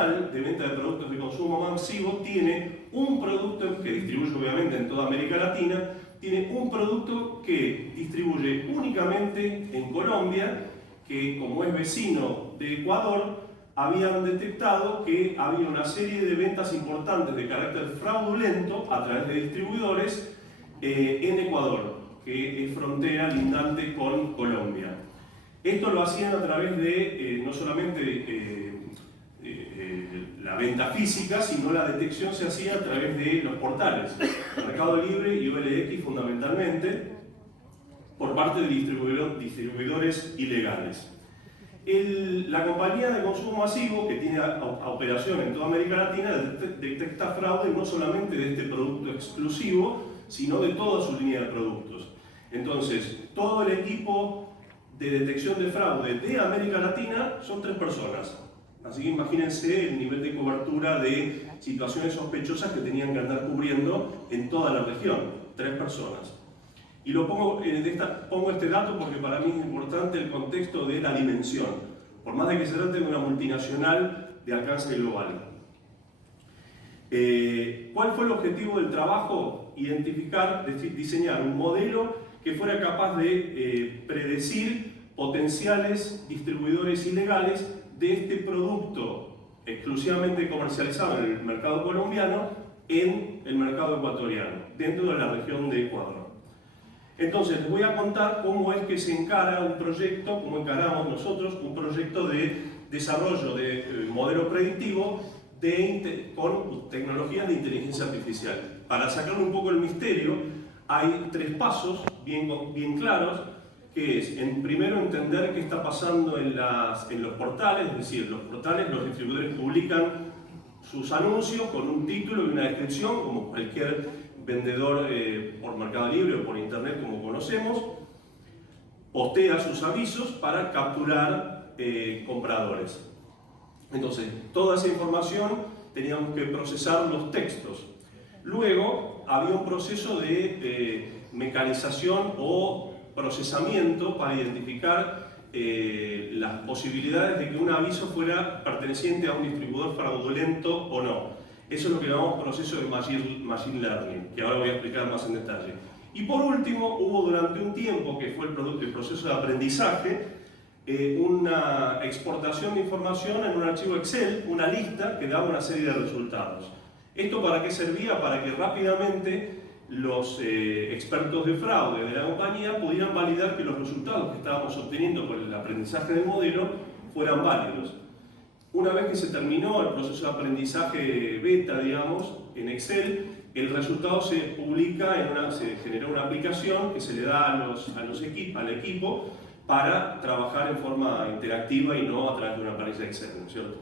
tradicional de venta de productos de consumo masivo tiene un producto que distribuye obviamente en toda América Latina, tiene un producto que distribuye únicamente en Colombia, que como es vecino de Ecuador, habían detectado que había una serie de ventas importantes de carácter fraudulento a través de distribuidores en Ecuador, que es frontera lindante con Colombia. Esto lo hacían a través de no solamente la venta física, sino la detección se hacía a través de los portales, Mercado Libre y OLX fundamentalmente, por parte de distribuidores ilegales. La compañía de consumo masivo, que tiene operación en toda América Latina, detecta fraude no solamente de este producto exclusivo, sino de toda su línea de productos. Entonces, todo el equipo de detección de fraude de América Latina son 3 personas. Así que imagínense el nivel de cobertura de situaciones sospechosas que tenían que andar cubriendo en toda la región. 3 personas. Y pongo este dato porque para mí es importante el contexto de la dimensión, por más de que se trate de una multinacional de alcance global. ¿Cuál fue el objetivo del trabajo? Identificar, diseñar un modelo que fuera capaz de predecir potenciales distribuidores ilegales de este producto exclusivamente comercializado en el mercado colombiano en el mercado ecuatoriano, dentro de la región de Ecuador. Entonces, les voy a contar cómo es que se encara un proyecto, cómo encaramos nosotros un proyecto de desarrollo de modelo predictivo con tecnologías de inteligencia artificial. Para sacarle un poco el misterio, hay 3 pasos bien claros, que es, primero, entender qué está pasando en los portales, es decir, los distribuidores publican sus anuncios con un título y una descripción, como cualquier vendedor por Mercado Libre o por Internet como conocemos, postea sus avisos para capturar compradores. Entonces, toda esa información teníamos que procesar los textos. Luego, había un proceso de mecanización o procesamiento para identificar las posibilidades de que un aviso fuera perteneciente a un distribuidor fraudulento o no. Eso es lo que llamamos proceso de Machine Learning, que ahora voy a explicar más en detalle. Y por último, hubo durante un tiempo, que fue el proceso de aprendizaje, una exportación de información en un archivo Excel, una lista que daba una serie de resultados. ¿Esto para qué servía? Para que rápidamente los expertos de fraude de la compañía pudieran validar que los resultados que estábamos obteniendo por el aprendizaje del modelo fueran válidos. Una vez que se terminó el proceso de aprendizaje beta, digamos, en Excel, el resultado se publica, se genera una aplicación que se le da al equipo para trabajar en forma interactiva y no a través de una planilla Excel, ¿no es cierto?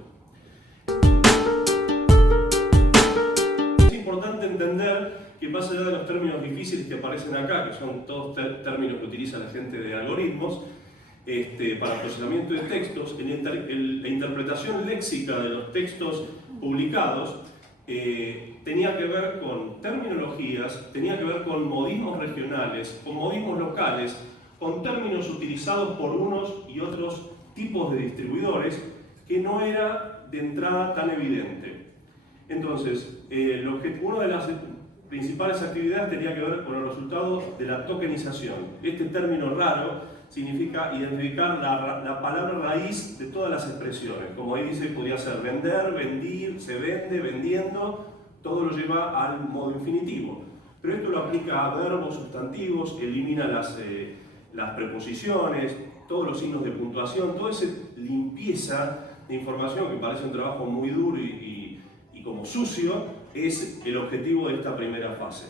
Es importante entender que más allá de los términos difíciles que aparecen acá, que son todos términos que utiliza la gente de algoritmos, para el procesamiento de textos, la interpretación léxica de los textos publicados tenía que ver con terminologías, tenía que ver con modismos regionales, con modismos locales, con términos utilizados por unos y otros tipos de distribuidores que no era de entrada tan evidente. Entonces, una de las principales actividades tenía que ver con el resultado de la tokenización. Este término raro significa identificar la palabra raíz de todas las expresiones. Como ahí dice, podría ser vender, vendir, se vende, vendiendo, todo lo lleva al modo infinitivo. Pero esto lo aplica a verbos, sustantivos, elimina las preposiciones, todos los signos de puntuación, toda esa limpieza de información que parece un trabajo muy duro y como sucio, es el objetivo de esta primera fase.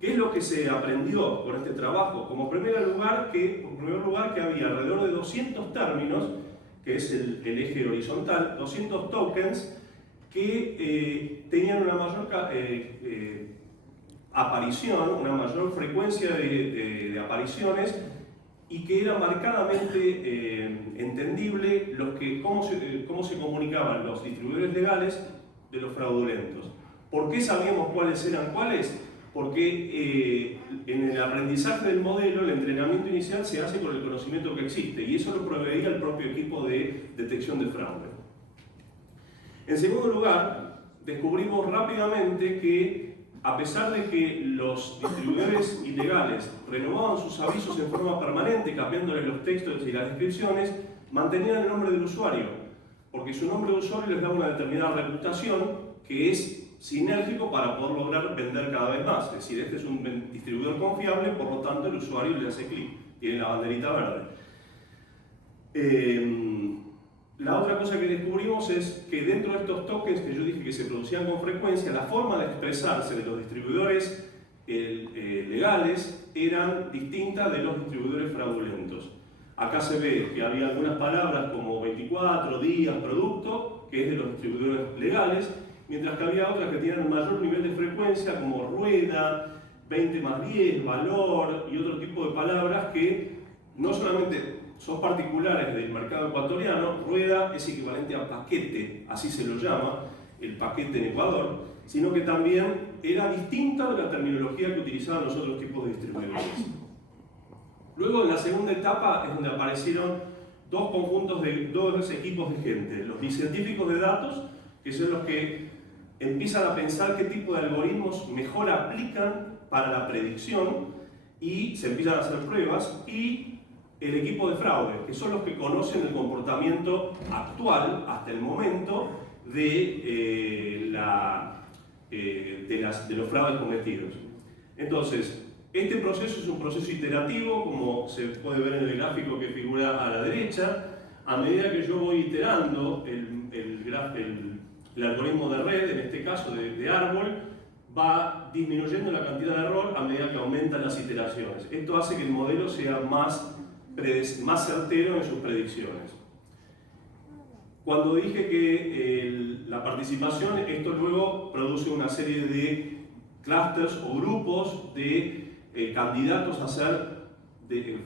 ¿Qué es lo que se aprendió con este trabajo? Como primer lugar que había alrededor de 200 términos, que es el eje horizontal, 200 tokens que tenían una mayor aparición, una mayor frecuencia de apariciones y que era marcadamente entendible cómo se comunicaban los distribuidores legales de los fraudulentos. ¿Por qué sabíamos cuáles eran cuáles? porque en el aprendizaje del modelo, el entrenamiento inicial se hace con el conocimiento que existe, y eso lo proveía el propio equipo de detección de fraude. En segundo lugar, descubrimos rápidamente que, a pesar de que los distribuidores ilegales renovaban sus avisos en forma permanente, cambiándoles los textos y las descripciones, mantenían el nombre del usuario, porque su nombre de usuario les daba una determinada reputación que es sinérgico para poder lograr vender cada vez más. Es decir, este es un distribuidor confiable, por lo tanto el usuario le hace clic, tiene la banderita verde. La otra cosa que descubrimos es que dentro de estos tokens que yo dije que se producían con frecuencia, la forma de expresarse de los distribuidores legales eran distintas de los distribuidores fraudulentos. Acá se ve que había algunas palabras como 24, días, producto, que es de los distribuidores legales, mientras que había otras que tenían un mayor nivel de frecuencia como rueda, 20 más 10, valor y otro tipo de palabras que no solamente son particulares del mercado ecuatoriano. Rueda es equivalente a paquete, así se lo llama, el paquete en Ecuador, sino que también era distinta de la terminología que utilizaban los otros tipos de distribuidores. Luego, en la segunda etapa, es donde aparecieron dos equipos de gente, los científicos de datos, que son los que empiezan a pensar qué tipo de algoritmos mejor aplican para la predicción y se empiezan a hacer pruebas, y el equipo de fraude, que son los que conocen el comportamiento actual, hasta el momento, de los fraudes cometidos. Entonces, este proceso es un proceso iterativo, como se puede ver en el gráfico que figura a la derecha. A medida que yo voy iterando el algoritmo de red, en este caso de árbol, va disminuyendo la cantidad de error a medida que aumentan las iteraciones. Esto hace que el modelo sea más certero en sus predicciones. Cuando dije que la participación, esto luego produce una serie de clústeres o grupos de candidatos a ser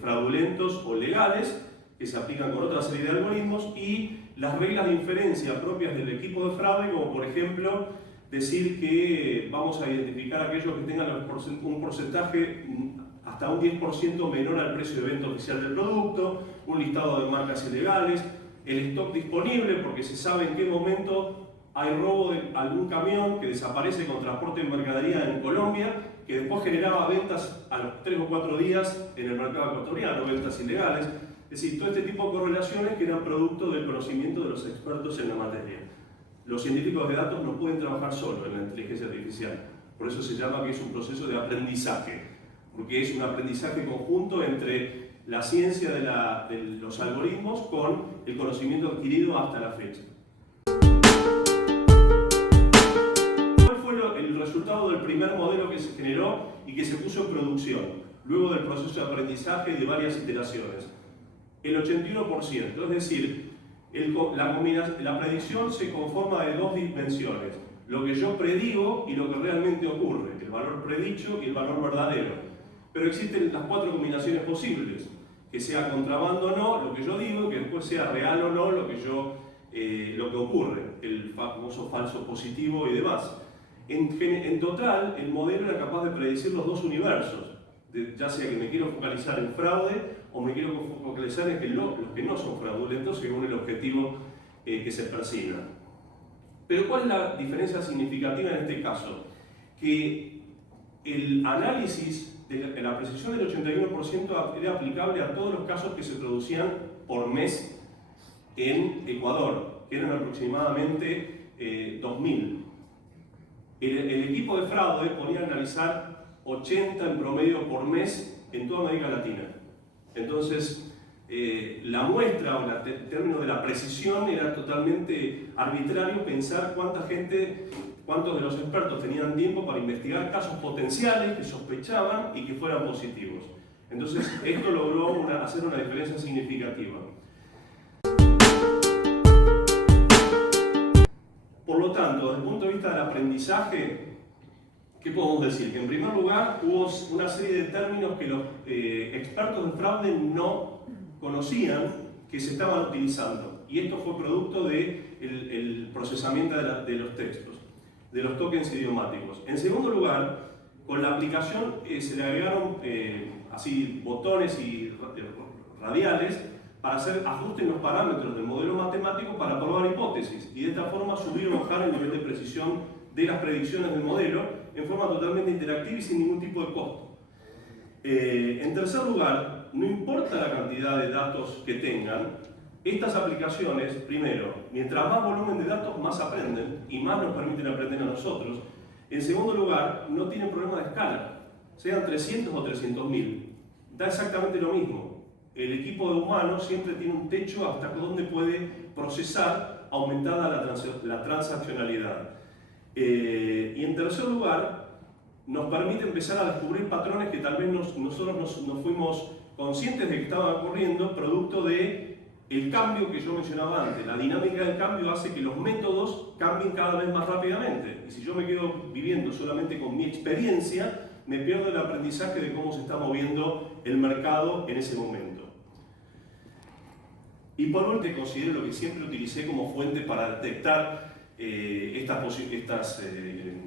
fraudulentos o legales, que se aplican con otra serie de algoritmos, y las reglas de inferencia propias del equipo de fraude, como por ejemplo decir que vamos a identificar a aquellos que tengan un porcentaje hasta un 10% menor al precio de venta oficial del producto, un listado de marcas ilegales, el stock disponible, porque se sabe en qué momento hay robo de algún camión que desaparece con transporte de mercadería en Colombia, que después generaba ventas a los 3 o 4 días en el mercado ecuatoriano, ventas ilegales. Es decir, todo este tipo de correlaciones que eran producto del conocimiento de los expertos en la materia. Los científicos de datos no pueden trabajar solo en la inteligencia artificial, por eso se llama que es un proceso de aprendizaje, porque es un aprendizaje conjunto entre la ciencia de los algoritmos con el conocimiento adquirido hasta la fecha. ¿Cuál fue el resultado del primer modelo que se generó y que se puso en producción, luego del proceso de aprendizaje y de varias iteraciones? El 81%, es decir, la predicción se conforma de dos dimensiones: lo que yo predigo y lo que realmente ocurre, el valor predicho y el valor verdadero. Pero existen las 4 combinaciones posibles: que sea contrabando o no, lo que yo digo, que después sea real o no, lo que ocurre, el famoso falso positivo y demás. En total, el modelo era capaz de predecir los dos universos, ya sea que me quiero focalizar en fraude o me quiero focalizar en los que no son fraudulentos según el objetivo que se persiga. Pero ¿cuál es la diferencia significativa en este caso? Que el análisis de la precisión del 81% era aplicable a todos los casos que se producían por mes en Ecuador, que eran aproximadamente 2.000. El equipo de fraude podía analizar 80 en promedio por mes en toda América Latina. Entonces, la muestra o el término de la precisión era totalmente arbitrario pensar cuántos de los expertos tenían tiempo para investigar casos potenciales que sospechaban y que fueran positivos. Entonces, esto logró hacer una diferencia significativa. Por lo tanto, desde el punto de vista del aprendizaje, ¿qué podemos decir? Que en primer lugar hubo una serie de términos que los expertos en fraude no conocían, que se estaban utilizando. Y esto fue producto del procesamiento de los textos, de los tokens idiomáticos. En segundo lugar, Con la aplicación se le agregaron así botones y radiales para hacer ajustes en los parámetros del modelo matemático para probar hipótesis y de esta forma subir o bajar el nivel de precisión de las predicciones del modelo en forma totalmente interactiva y sin ningún tipo de costo. En tercer lugar, no importa la cantidad de datos que tengan, estas aplicaciones, primero, mientras más volumen de datos, más aprenden y más nos permiten aprender a nosotros. En segundo lugar, no tienen problema de escala, sean 300 o 300.000, da exactamente lo mismo. El equipo de humanos siempre tiene un techo hasta donde puede procesar aumentada la transaccionalidad. Y en tercer lugar, nos permite empezar a descubrir patrones que tal vez nosotros nos fuimos conscientes de que estaban ocurriendo, producto de el cambio que yo mencionaba antes. La dinámica del cambio hace que los métodos cambien cada vez más rápidamente. Y si yo me quedo viviendo solamente con mi experiencia, me pierdo el aprendizaje de cómo se está moviendo el mercado en ese momento. Y por último, considero lo que siempre utilicé como fuente para detectar estas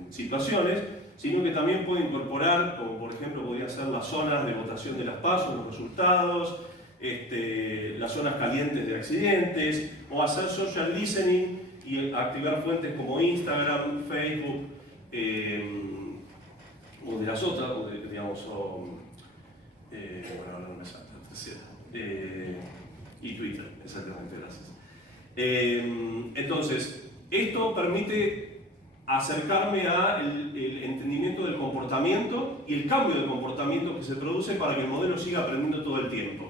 situaciones, sino que también puedo incorporar, como por ejemplo podría ser las zonas de votación de las PASO, los resultados, las zonas calientes de accidentes, o hacer social listening y activar fuentes como Instagram, Facebook, o de las otras, digamos, bueno, ahora no me salta la tercera, y Twitter, exactamente, gracias. Entonces, esto permite acercarme al entendimiento del comportamiento y el cambio de comportamiento que se produce para que el modelo siga aprendiendo todo el tiempo.